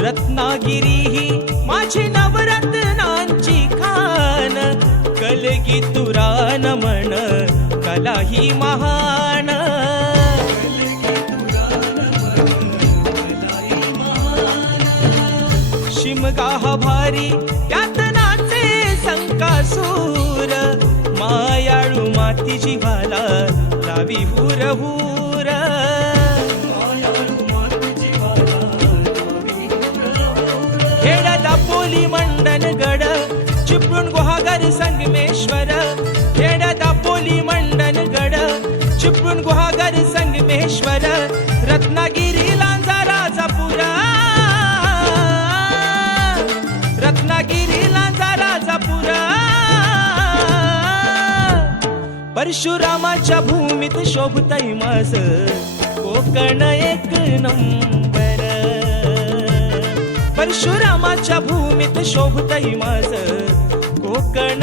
रत्नागिरी ही माझी नवरत्नांची खान, कलगी तुरान म्हण कला ही महान. शिमगा हा भारी त्यात नाचे संकासूर, मायाळू माती जीवाला लावी हुर हुर. खेड दापोली मंडनगड चिपळूण गुहागर संगमेश्वर, खेड दापोली मंडनगड चिपळूण गुहागर संगमेश्वर, रत्नागिरी लांजा राजापुरा, रत्नागिरी लांजा राजापुरा. परशुरामाच्या भूमीत शोभतय माझ कोकण एक नंबर, परशुरामाच्या भूमीत शोभतय माझ कोकण